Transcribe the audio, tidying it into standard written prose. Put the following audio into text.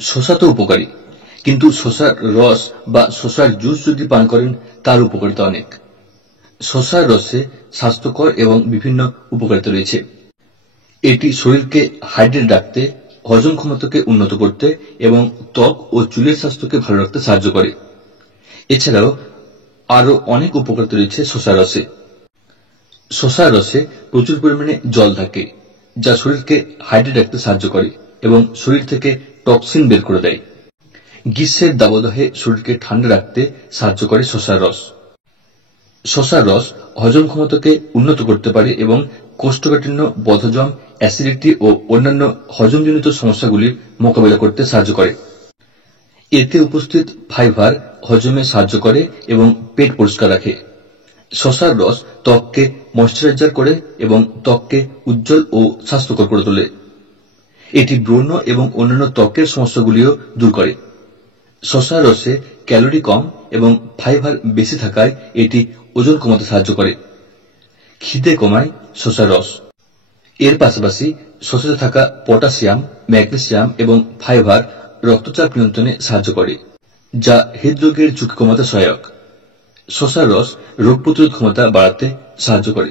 শসা তো উপকারী, কিন্তু শসার রস বা শসার জুস যদি পান করেন তার উপকারিতা অনেক। শসার রসে স্বাস্থ্যকর এবং বিভিন্ন উপকারিতা রয়েছে। এটি শরীরকে হাইড্রেট রাখতে, হজম ক্ষমতাকে উন্নত করতে এবং ত্বক ও চুলের স্বাস্থ্যকে ভালো রাখতে সাহায্য করে। এছাড়াও আরো অনেক উপকারিতা রয়েছে শসার রসে। শসার রসে প্রচুর পরিমাণে জল থাকে, যা শরীরকে হাইড্রেট রাখতে সাহায্য করে এবং শরীর থেকে টক্সিন বের করে দেয়। গ্রীষ্মের দাবদাহে শরীরকে ঠান্ডা রাখতে সাহায্য করে শসার রস। শসার রস হজম ক্ষমতাকে উন্নত করতে পারে এবং কোষ্ঠকাঠিন্য, বদহজম, অ্যাসিডিটি ও অন্যান্য হজমজনিত সমস্যাগুলির মোকাবিলা করতে সাহায্য করে। এতে উপস্থিত ফাইবার হজমে সাহায্য করে এবং পেট পরিষ্কার রাখে। শসার রস ত্বককে ময়শ্চারাইজার করে এবং ত্বককে উজ্জ্বল ও স্বাস্থ্যকর করে তোলে। এটি ব্রণ এবং অন্যান্য ত্বকের সমস্যাগুলিও দূর করে। শসার রসে ক্যালোরি কম এবং ফাইবার বেশি থাকায় এটি ওজন কমাতে সাহায্য করে। খিদে কমায় শসার রস। এর পাশাপাশি শসাতে থাকা পটাশিয়াম, ম্যাগনেসিয়াম এবং ফাইবার রক্তচাপ নিয়ন্ত্রণে সাহায্য করে, যা হৃদরোগের ঝুঁকি কমাতে সহায়ক। শসার রস রোগ প্রতিরোধ ক্ষমতা বাড়াতে সাহায্য করে।